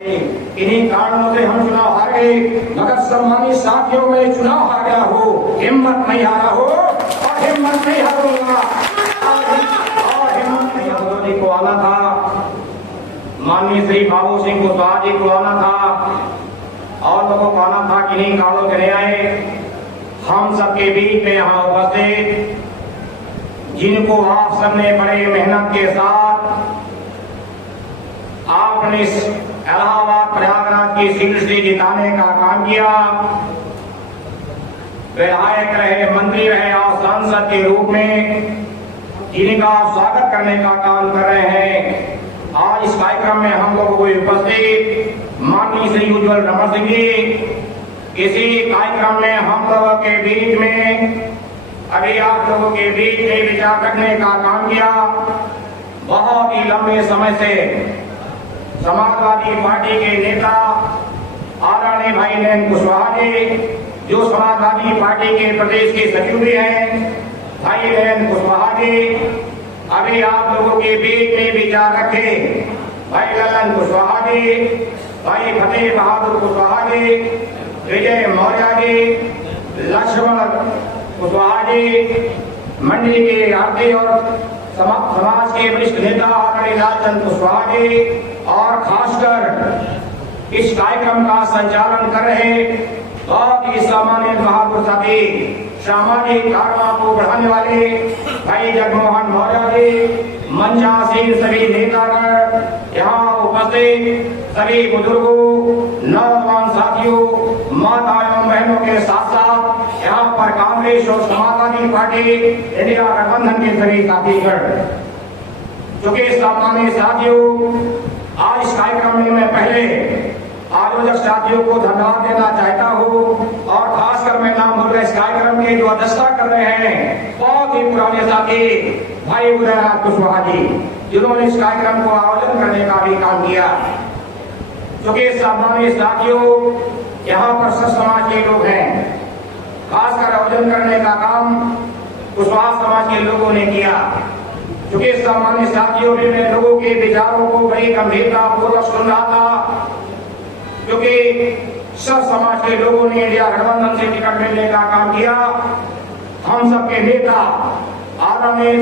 इन्हीं कारणों से हम चुनाव हार गए, मगर सम्मानित साथियों में चुनाव हार गया हो, हिम्मत नहीं हारा हो और हिम्मत नहीं हारूंगा। और हिम्मत नहीं हारूंगा जी को आना था, माननीय श्री बाबू सिंह कुशवाहा जी को आना था और लोगों को आना था, किन्हीं कारणों से नहीं आए। हम सबके बीच में यहाँ उपस्थित जिनको आप सबने बड़े मेहनत के साथ आपने इलाहाबाद प्रयागराज की सीट से जिताने का काम किया, विधायक रहे, मंत्री रहे और सांसद के रूप में जिनका स्वागत करने का काम कर रहे हैं। आज इस कार्यक्रम में हम लोगों को उपस्थित माननीय श्री उज्जवल रमण सिंह जी, इसी कार्यक्रम में हम लोगों के बीच में अभी आप लोगों के बीच में विचार रखने का काम किया। बहुत ही लंबे समय से समाजवादी पार्टी के नेता आदरणीय भाई नयन कुशवाहा जी, जो समाजवादी पार्टी के प्रदेश के सचिव भी हैं, भाई नयन कुशवाहा जी अभी आप लोगों के बीच में विचार रखे। भाई ललन कुशवाहा जी, भाई फतेह बहादुर कुशवाहा जी, विजय मौर्य जी, लक्ष्मण कुशवाहा जी, मंडी के आरती और समाज के वरिष्ठ नेता आदरणीय लालचंद कुशवाहा जी और खासकर इस कार्यक्रम का संचालन कर रहे बहुत ही सामान्य बहादुर साथी, सामाजिक कार्यों को बढ़ाने वाले भाई जगमोहन मौर्य जी, मंचासीन सभी नेतागण, यहाँ उपस्थित सभी बुजुर्गों, नौजवान साथियों, माता एवं बहनों के साथ साथ यहाँ पर कांग्रेस और समाजवादी पार्टी इंडिया गठबंधन के सभी साथीगण, चूंकि सामान्य साथियों, आज इस कार्यक्रम में मैं पहले आयोजक साथियों को धन्यवाद देना चाहता हूँ और खासकर मैं नाम बोल रहा इस कार्यक्रम के जो अध्यक्षता कर रहे हैं बहुत ही पुराने साथी भाई उदयनाथ कुशवाहा जी, जिन्होंने इस कार्यक्रम को आयोजन करने का भी काम किया। क्योंकि सामान्य साथियों, यहाँ पर सब समाज के लोग हैं, खासकर आयोजन करने का काम कुशवाहा समाज के लोगों ने किया। क्योंकि सामान्य साथियों में मैं लोगों के विचारों को बड़ी गंभीरता पूर्वक सुन रहा था, क्योंकि सब समाज के लोगों ने इंडिया गठबंधन से टिकट मिलने का काम किया। हम सबके नेता आदरणीय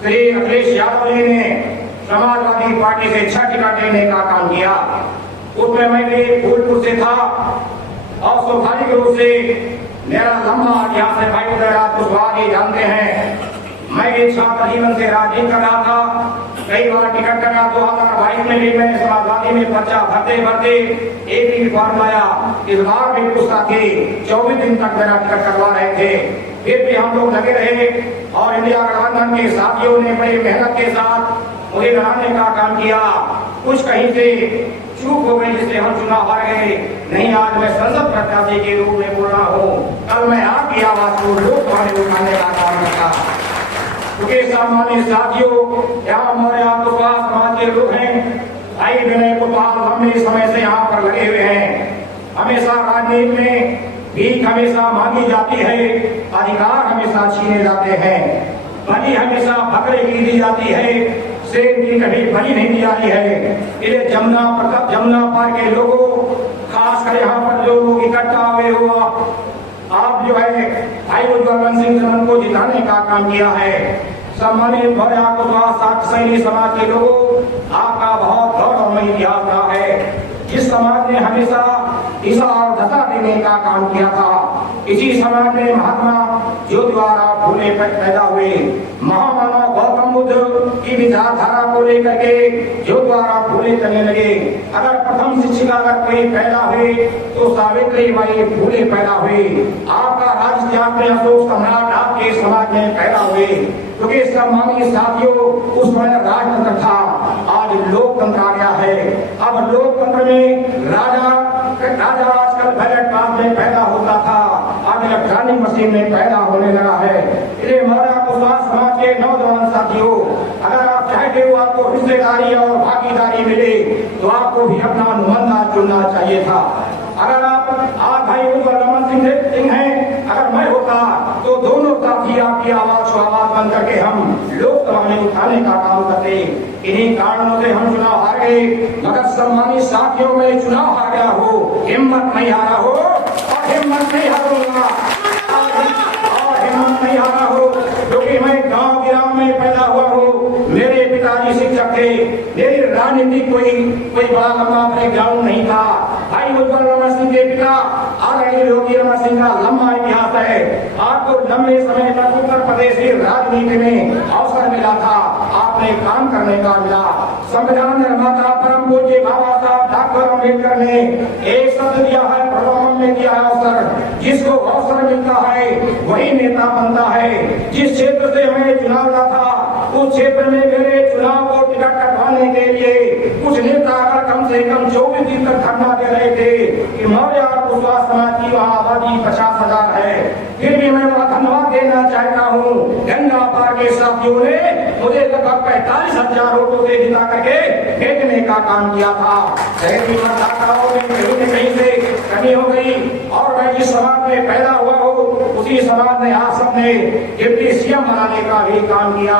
श्री अखिलेश यादव जी ने समाजवादी पार्टी से 6 टिकट लेने का काम किया। उसमें मैं भी फूलपुर से था और स्वाभाविक रूप से मेरा लंबा इतिहास है, भाई उदयनाथ कुशवाहा जी जानते हैं। मैं एक छात्र जीवन से राजनीति कर रहा था, कई बार टिकट लगा। 2022 में भी मैंने समाजवादी में पर्चा भरते भरते एक ही फॉर्म आया, इस बार भी पूछता थी, 24 दिन तक मेरा टिकट करवा रहे थे, फिर भी हम लोग लगे रहे और इंडिया गठबंधन के साथियों ने बड़ी मेहनत के साथ मुझे बनाने का काम किया। कुछ कहीं से चूक हो गई जिससे हम चुनाव हार गए। नहीं, आज मैं संसद प्रत्याशी के रूप में बोल रहा हूँ, कल मैं आपकी आवाज को लोकसभा में उठाने का काम करता। क्योंकि सामान्य साथियों, यहाँ मौर्य कुशवाहा समाज के लोग हैं, भाई विनय कुशवाहा लंबे समय से यहाँ पर लगे हुए हैं। हमेशा राजनीति में भीख हमेशा मांगी जाती है, अधिकार हमेशा छीने जाते हैं, बलि हमेशा बकरे की दी जाती है, शेर की कभी बलि नहीं दी जाती है। ये जमुना पार के लोगों, खासकर यहाँ पर जो लोग इकट्ठा हुए हुआ, आप जो है भाई उज्जवल सिंह रमन को जिताने का काम किया है। सम्मानित मौर्य कुशवाहा सैनी समाज के लोगों, आपका बहुत गौरवमय इतिहास रहा है। जिस समाज ने हमेशा दिशा और दशा देने का काम किया था, इसी समाज में महात्मा जो द्वारा फूले पैदा हुए, महामानव गौतम बुद्ध की विचारधारा को लेकर के जो द्वारा फूले चलने लगे। अगर प्रथम शिक्षिका अगर कोई पैदा हुए तो सावित्री बाई फूले पैदा हुए। आपका राज त्याग में अशोक सम्राट आपके समाज में पैदा हुए। क्योंकि सम्मानित साथियों, उस समय राजतंत्र था, आज लोकतंत्र आ गया है। अब लोकतंत्र में राजा आजकल बैलेट पास में पैदा होता था, अब इलेक्ट्रॉनिक मशीन में पैदा होने लगा है। इसलिए मौर्य कुशवाहा समाज के नौजवान साथियों, अगर आप चाहते हो आपको हिस्सेदारी और भागीदारी मिले तो आपको भी अपना नुमाइंदा चुनना चाहिए था। अगर आप भाई उज्जवल रमण सिंह हैं, अगर मैं होता तो दोनों साथी आपकी आवाज को आवाज बंद करके हम लोकसभा में उठाने का काम करते। इन्हीं कारणों से हम चुनाव हार गए। करे, मगर सम्मानित साथियों में चुनाव हार गया हो, हिम्मत नहीं हारा हो और हिम्मत नहीं हारूंगा और हिम्मत नहीं हारा हो, क्योंकि मैं गांव गिराम में पैदा हुआ हूँ। मेरे पिताजी शिक्षक थे, मेरी राजनीति कोई बड़ा लंबा बैकग्राउंड नहीं था। भाई उज्जवल रमन सिंह के पिता आदरणीय योगी रमन सिंह का लंबा इतिहास है। आपको लंबे समय तक उत्तर प्रदेश की राजनीति में अवसर मिला था, आपने काम करने का मिला। संविधान निर्माता परम पूज्य बाबा साहब डॉक्टर अम्बेडकर ने एक शब्द दिया है, प्रलोभन में दिया है अवसर। जिसको अवसर मिलता है वही नेता बनता है। जिस क्षेत्र से हमें चुनाव लड़ा था, उस क्षेत्र में मेरे चुनाव को टिकट कटवाने के लिए कुछ नेता अगर कम से कम 24 दिन तक धरना दे रहे थे कि मौर्य और कुशवाहा समाज की वहाँ आबादी 50,000 है, फिर भी मैं वहाँ धन्यवाद देना चाहता हूँ। गंगा पार के साथियों ने मुझे लगभग 45,000 वोटों से जिता करके भेजने का काम किया था। शहरी मतदाताओं में कहीं से कमी हो गई और मैं जिस समाज में पैदा हुआ हूँ उसी समाज ने आप सबने डिप्टी सीएम बनाने का भी काम किया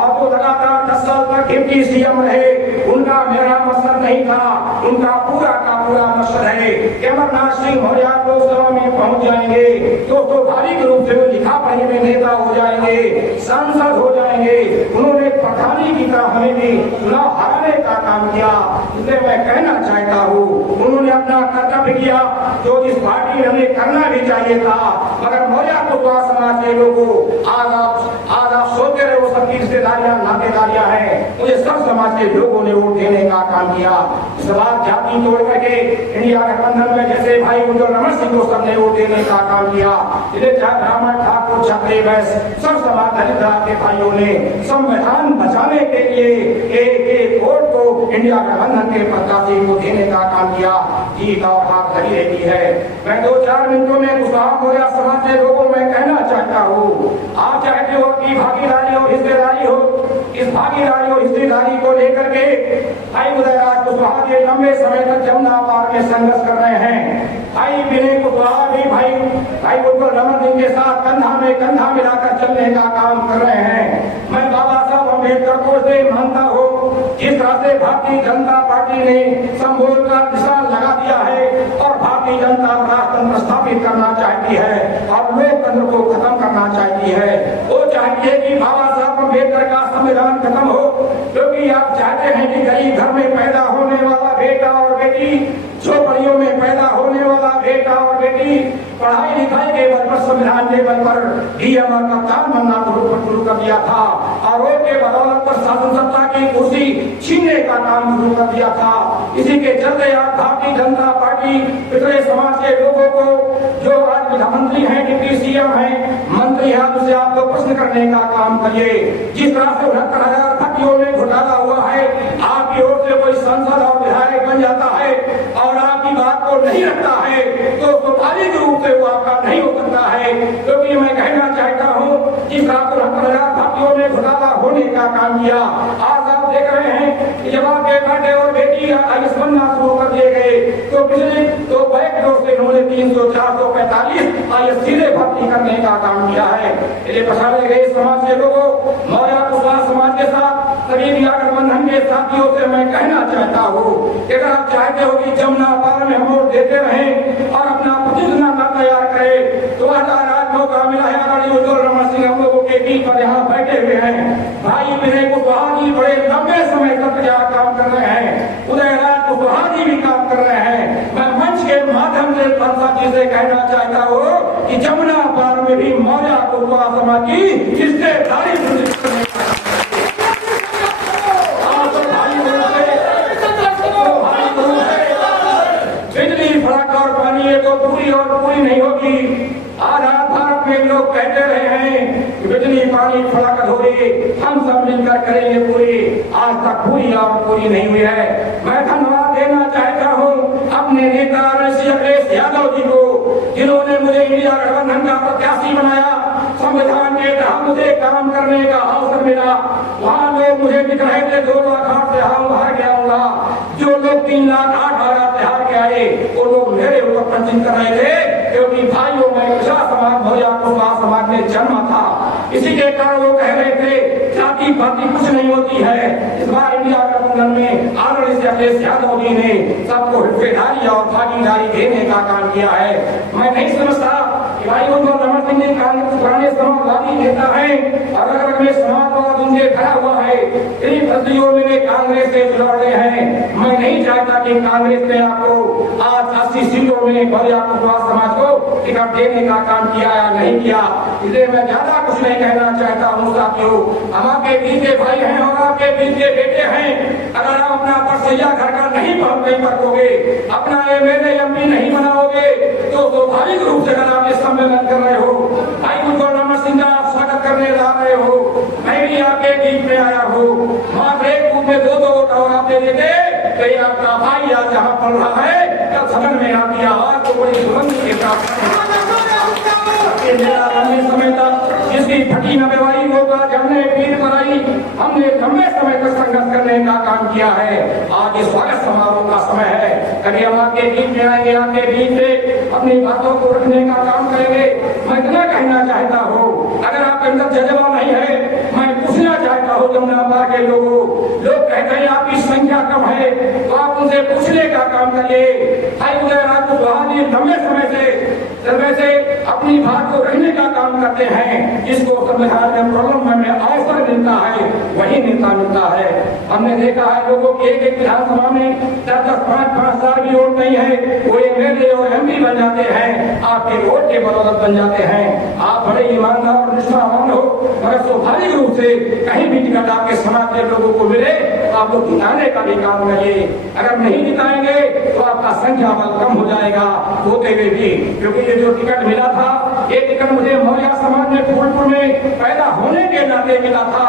और वो लगातार 10 साल तक डिप्टी सीएम रहे। उनका मेरा मकसद नहीं था, उनका पूरा का पूरा मकसद है कि अमरनाथ सिंह मौर्य लोकसभा में पहुंच जाएंगे तो स्वाभाविक रूप से वो लिखा पढ़ी में नेता हो जाएंगे, सांसद हो जाएंगे। उन्होंने प्रधानी की तरह हमें भी चुनाव हराने का काम किया। इसलिए मैं कहना चाहता हूँ उन्होंने अपना कर्तव्य किया जो इस पार्टी में हमें करना भी चाहिए था। मगर मौर्य कुशवाहा समाज के लोगों आज आप सोचते रहे वो सबकी रिश्तेदारियां नातेदारियां हैं, मुझे सब समाज के लोगों ने वोट देने का काम किया। इस बार जाति तोड़ करके इंडिया गठबंधन में जैसे भाई उज्जवल रमन सिंह को सबने वोट देने का काम किया। ब्राह्मण ठाकुर छत्री वैश्य सब समाज दलित के भाइयों ने संविधान बचाने के लिए एक वोट को इंडिया गठबंधन के प्रत्याशी को देने का काम किया। जीत और हार धरी रहती है। मैं 2-4 मिनटों में कुशवाहा मौर्य समाज के लोगों में कहना चाहता हूँ, आप चाहते हो कि भागीदारी और हिस्सेदारी हो, इस भागीदारी और हिस्सेदारी को लेकर के भाई उदयराज कुशवाहा के लंबे समय तक जमुना पार में संघर्ष कर रहे हैं। भाई विनय कुशवाहा भी भाई उज्जवल रमन सिंह के साथ कंधा में कंधा मिलाकर चलने का काम कर रहे हैं। मैं बाबा साहब अम्बेडकर को से मानता हूँ, जिस तरह से भारतीय जनता पार्टी ने संबोध का निशान लगा दिया है और भारतीय जनता राष्ट्रतंत्र स्थापित करना चाहती है और लोकतंत्र को खत्म करना चाहती है। वो चाहती है कि बाबा साहब अम्बेडकर का संविधान खत्म हो, क्योंकि आप चाहते हैं कि गरीब घर में पैदा होने वाला बेटा और बेटी, झोपड़ियों में पैदा होने वाला बेटा और बेटी पढ़ाई लिखाई के बल पर संविधान के बल पर डीएम और कप्तान बनना शुरू कर दिया था और उसके बदौलत पर शासन सत्ता की कुर्सी छीनने का काम शुरू कर दिया था। इसी के चलते आज भारतीय जनता पार्टी पिछड़े समाज के लोगों को जो आज विधानमंत्री हैं, डिप्टी सीएम हैं, मंत्री हैं, उनसे आपको प्रश्न करने का काम करिए। जिस तरह से 69,000 भर्तियों में घोटाला हुआ है, आपकी ओर से कोई सांसद और विधायक बन जाता है और आपकी बात को नहीं रखता है तो स्वाभाविक रूप से वो आपका नहीं हो सकता है। क्योंकि मैं कहना चाहता हूँ जिस तरह 69,000 भर्तियों में घोटाला होने का काम किया, आज आप देख रहे हैं कि जब आपके बेटे और बेटी आयुष बनना शुरू कर दिए गए तो पिछले तो बैक डोर से उन्होंने 300-445 आयुष सीधे भर्ती करने का काम किया है। ये पछाड़े गए समाज के लोगों, मौर्य कुशवाहा समाज के साथ सभी इंडिया गठबंधन के साथियों से मैं कहना चाहता हूँ कि अगर आप चाहते हो कि जमुना पार में हम वोट देते रहें और अपना प्रतिनिधित्व तैयार करें तो आज मौका मिला है। आदरणीय उज्जवल रमन सिंह हम लोगों के बीच पर यहाँ बैठे हुए हैं। भाई विनय कुशवाहा जी बड़े लंबे समय तक यहाँ काम कर रहे हैं, उदयराज कुशवाहा जी भी काम कर रहे हैं। मैं मंच के माध्यम से जी से कहना चाहता हूँ कि जमुना पार में भी मौर्य कुशवाहा समाज की हिस्सेदारी सुनिश्चित करने पूरी नहीं होगी। आज भारत में लोग कहते रहे हैं कि बिजली पानी फटाखट हो रही, हम सब मिलकर करेंगे पूरी, आज तक पूरी और पूरी नहीं हुई है। मैं धन्यवाद देना चाहता हूँ अपने नेता अखिलेश यादव जी को, जिन्होंने मुझे इंडिया गठबंधन का प्रत्याशी बनाया। संविधान के तहत मुझे काम करने का अवसर मिला। वहाँ लोग मुझे दिख रहे थे 2 लाख 8 से हार गया होगा, जो लोग 3 लाख 8 हजार से हार के आए वो लोग मेरे ऊपर पंचिंग कर रहे थे, क्योंकि भाइयों में समाज मौर्य कुशवाहा समाज में जन्मा था। इसी के कारण वो कह रहे थे जाति पाति कुछ नहीं होती है। इस बार इंडिया गठबंधन में आदरणीय अखिलेश यादव जी ने सबको हिस्सेदारी और भागीदारी देने का काम किया है। मैं नहीं समझता कि भाई उज्ज्वल रमन सिंह जी पुराने समाजवादी नेता हैं और अगर में समाजवाद उनके खड़ा हुआ है, इन प्रतियों में कांग्रेस से लड़ रहे हैं। मैं नहीं चाहता कि कांग्रेस ने आपको आज 80 सीटों में बहुजन समाज को टिकट देने का काम किया या नहीं किया, इसलिए मैं ज्यादा कुछ नहीं कहना चाहता हूँ। साथियों, हम आपके बीच के भाई हैं और आपके बीच के बेटे हैं। अगर आप अपना परसैया घर का नहीं पकोगे, अपना एमएलए एमपी नहीं बनाओगे, तो स्वाभाविक रूप से अगर आप ये सम्मेलन कर रहे हो, भाई उज्ज्वल रमन सिंह का आप स्वागत करने जा रहे हो, मैं भी आपके बीच में आया हूँ। वहां एक बूथ में 2-2 वोट और आप दे देते, तो ये आपका भाई आज जहाँ पढ़ रहा है, कल सदन में आपकी आवाज को बड़ी बुलंदी के साथ लंबे समय तक जिसकी फटी न बेवाई होगा जानने पीर बनाई, हमने लंबे समय तक संघर्ष करने का काम किया है। आज इस स्वागत समारोह का समय है। कभी हम आपके बीच में आएंगे, आपके बीच में अपनी बातों को रखने का काम करेंगे। मैं इतना कहना चाहता हूँ, अगर आपके अंदर जज्बा नहीं है, मैं पूछना चाहता हूँ जमुना के लोगों, लोग कहते हैं आपकी संख्या कम है, तो आप उनसे पूछने का काम करिए। भाई उदय राजपूत लंबे समय से अपनी बात को रखने का काम करते हैं। जिसको संविधान में प्रॉब्लम में अवसर मिलता है, वही नेता मिलता है। हमने देखा है लोगों की एक विधानसभा में 10-10, 5-5 हजार भी वोट नहीं है, वो एमएलए और एमपी बन जाते हैं, आपके वोट के बदौलत बन जाते हैं। आप बड़े ईमानदार और निष्ठावान हो, मगर स्वाभाविक रूप से कहीं भी टिकट आपके समाज के लोगों को मिले, आप लोग जिताने का भी काम करिए। अगर नहीं जिताएंगे तो आपका संख्या बल कम हो जाएगा होते हुए भी, क्योंकि ये जो टिकट मिला था, ये टिकट मुझे मौर्य समाज में फूलपुर में पैदा होने के नाते मिला था,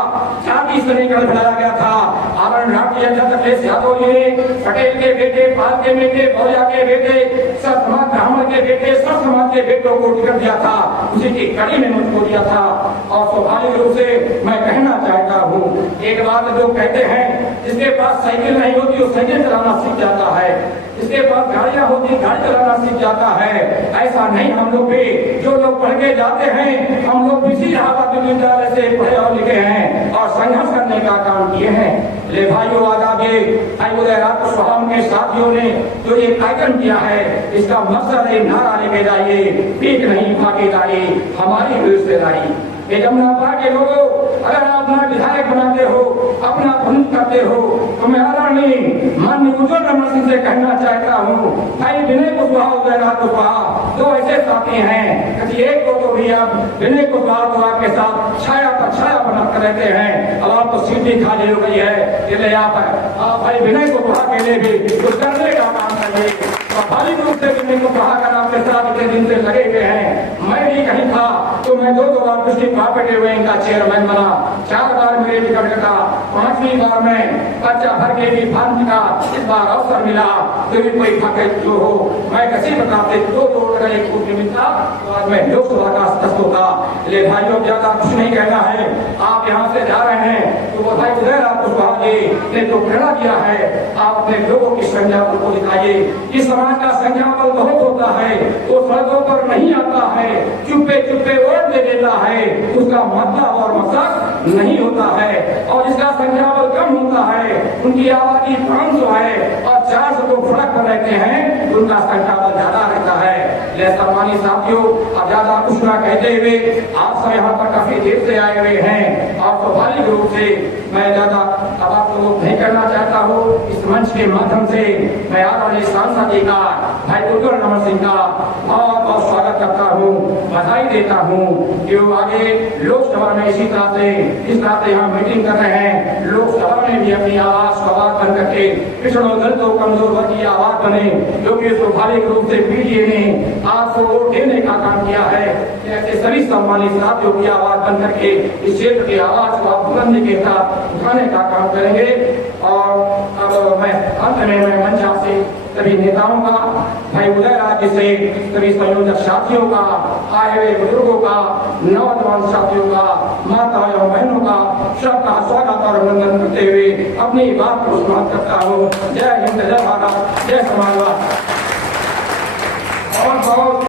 जाति से निकल बनाया गया था। आदरणीय राष्ट्रीय अध्यक्ष अखिलेश यादव जी ने पटेल के बेटे, पाल के बेटे, मौर्य के बेटे, सब समाज ब्राह्मण के बेटे, सब समाज के बेटों को टिकट दिया था, उसी की कड़ी में मुझको दिया था। और स्वाभाविक रूप से मैं कहना चाहता हूँ, एक बात जो कहते हैं, जिसके पास साइकिल नहीं होती वो साइकिल चलाना सीख जाता है, जिसके पास गाड़ियां होती गाड़ी चलाना सीख जाता है। ऐसा नहीं हम लोग भी, जो लोग पढ़ के जाते हैं, हम लोग किसी विद्यालय से पढ़े और लिखे हैं और संघर्ष करने का काम किए हैं। ले भाइयों, आज आगे उदय राजपूत स्वामी के साथियों ने जो ये कार्यक्रम किया है, इसका मकसद है नारा लेके जाइए, पीक नहीं भागीदारी, हमारी हिस्सेदारी। ये जमुना के लोगों, अगर आप अपना विधायक बनाते हो, अपना भ्रमण करते हो, तो मैं आदरणीय माननीय उज्ज्वल रमन सिंह से कहना चाहता हूँ, भाई विनय कुशवाहा, उदय कुशवाहा दो ऐसे साथी हैं, कभी एक को तो भी आप विनय कुशवाहा को आपके साथ छाया पर छाया बनाकर रहते हैं। अब आप तो सीधी खाली हो गई है, इसलिए आप भाई विनय कुशवाहा के लिए भी कुछ करने का काम करिए। स्वाभाविक रूप से विनय कुशवाहा कर आपके साथ इतने दिन से लगे हुए हैं। मैं भी कहीं था तो मैं 2 बार डिस्ट्रिक्ट कॉपरेटिव बैंक का चेयरमैन बना, 4 बार मेरे टिकट कटा, 5वीं बार में बच्चा भर के भी फार्म का इस बार अवसर मिला। तो भी कोई फकत जो हो, मैं किसी प्रकार से 2 अगर एक फूट मिलता तो आज मैं लोकसभा का सदस्य होता। ले भाइयों, ज्यादा कुछ नहीं कहना है। आप यहाँ से जा रहे हैं तो वो भाई उदय कुशवाहा जी ने तो प्रेरणा दिया है, आप अपने लोगों की संख्या को दिखाइए। इस समाज का संख्या बल बहुत होता है, वो सड़कों पर नहीं आता है, चुप्पे चुप्पे वोट दे देता है, उसका मतलब और मकसद नहीं होता है। और जिसका संख्या बल कम होता है, उनकी आबादी 500 है और 400 लोग सड़क पर रहते हैं, उनका संख्या बल ज्यादा रहता है। ले सम्मानित साथियों, अब ज्यादा कुछ न कहते हुए, आप सब यहाँ पर काफी देर से आए हुए हैं और स्वाभाविक रूप से मैं ज्यादा अब आप लोगों को नहीं करना चाहता हूँ। इस मंच के माध्यम से मैं आदरणीय सांसद जी का, भाई उज्ज्वल रमन सिंह का बहुत बहुत स्वागत करता हूँ, बधाई देता हूँ कि वो आगे लोकसभा में इसी तरह से जिस तरह से यहाँ मीटिंग कर रहे हैं, लोकसभा में भी अपनी आवाज बन करके पिछड़ों दलितों कमजोर वर्ग की आवाज बने, क्योंकि स्वाभाविक रूप से पीडीए ने आपको वोट देने का काम किया है। ऐसे सभी सम्मानित साथियों की आवाज बन करके इस क्षेत्र की आवाज को आप बुलंदी के साथ उठाने का काम करेंगे। और अब मैं अंत में मैं मंचा से सभी नेताओं का, भाई उदय राज से सभी संयोजक साथियों का, आए हुए बुजुर्गों का, नौजवान साथियों का, माता एवं बहनों का सबका स्वागत और अभिनंदन करते हुए अपनी बात को समाप्त करता हूँ। जय हिंद, जय भारत, जय समाजवाद। और बहुत